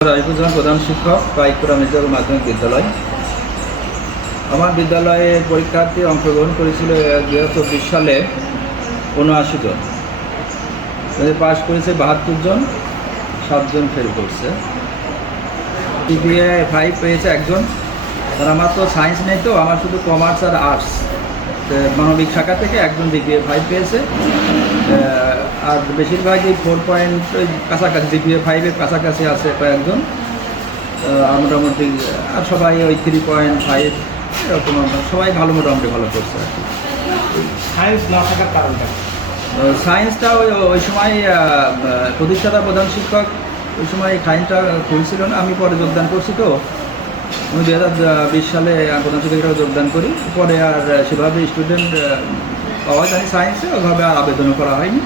রাজপুর প্রধান শিক্ষক পাইকুড়া মির্জাপুর মাধ্যমিক বিদ্যালয়। আমার বিদ্যালয়ে পরীক্ষার্থী অংশগ্রহণ করেছিল দু চব্বিশ সালে উনআশি জন। পাশ করেছে বাহাত্তর জন সাতজন ফেল করছে। টিপিএ ফাইভ পেয়েছে একজন। আর আমার তো সায়েন্স নেই তো, আমার শুধু কমার্স আর আর্টস মানবিক শাখা থেকে একজন ডিপিএ ফাইভ পেয়েছে। আর বেশিরভাগই ফোর পয়েন্ট ওই কাছাকাছি ডিপিএ ফাইভের কাছাকাছি আছে কয়েকজন। আর মোটামুটি আর সবাই ওই থ্রি পয়েন্ট ফাইভ এরকম সবাই ভালো মোটামুটি ভালো করছে আর কি। সায়েন্স না থাকার কারণটা সায়েন্সটা ওই ওই সময় প্রতিষ্ঠাতা প্রধান শিক্ষক ওই সময় সায়েন্সটা খুলছিল না আমি পরে যোগদান করছি তো। আমি দু হাজার বিশ সালে প্রধান যোগদান করি পরে আর সেভাবে স্টুডেন্ট পাওয়া যায় সায়েন্সে ওইভাবে আর আবেদনও করা হয়নি।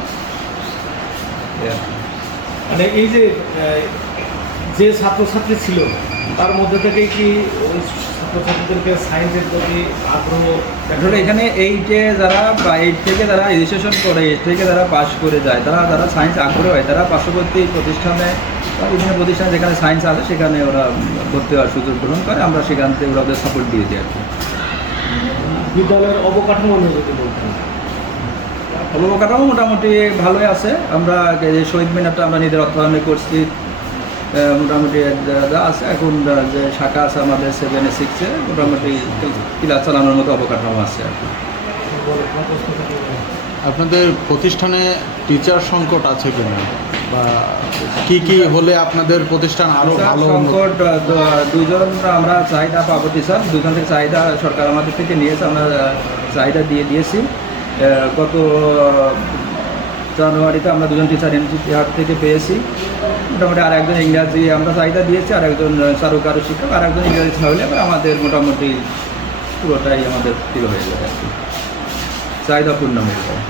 মানে এই যে যে ছাত্রছাত্রী ছিল, তার মধ্যে থেকে কি ছাত্রছাত্রীদেরকে সায়েন্সের প্রতি আগ্রহ আসলে এখানে এইটে যারা বা এইট থেকে যারা রেজিস্ট্রেশন করে এইট থেকে যারা পাশ করে যায় তারা যারা সায়েন্স আগ্রহ হয় তারা পার্শ্ববর্তী প্রতিষ্ঠানে বা বিভিন্ন প্রতিষ্ঠানে যেখানে সায়েন্স আছে সেখানে ওরা ভর্তি হওয়ার সুযোগ গ্রহণ করে। আমরা সেখান থেকে ওরা ওদের সাপোর্ট দিয়ে দিই আর কি। বিদ্যালয়ের অবকাঠামো নিয়ে যদি বলতেন অবকাঠামো মোটামুটি ভালোই আছে। আমরা যে শহীদ মিনারটা আমরা নিজের অর্থায়নে করছি মোটামুটি আছে। এখন যে শাখা আছে আমাদের সেভেনে সিক্সে মোটামুটি ক্লাস চালানোর মতো অবকাঠামো আছে আর কি। আপনাদের প্রতিষ্ঠানে টিচার সংকট আছে কিনা? বা কি কি হলে আপনাদের প্রতিষ্ঠান আরও ভালো সংকট দুজন আমরা চাহিদা পাবো স্যার দুজন থেকে চাহিদা সরকার আমাদের থেকে নিয়েছে আমরা চাহিদা দিয়ে দিয়েছি। গত জানুয়ারিতে আমরা দুজন টিচার এনজিপি হাট থেকে পেয়েছি। মোটামুটি আর একজন ইংরাজি, আমরা চাহিদা দিয়েছি আর একজন চারুকারু শিক্ষক আর একজন ইংরাজি হলে আমাদের মোটামুটি পুরোটাই আমাদের ফিল হয়ে যাবে আর কি। চাহিদা পূর্ণ হয়ে যাবে।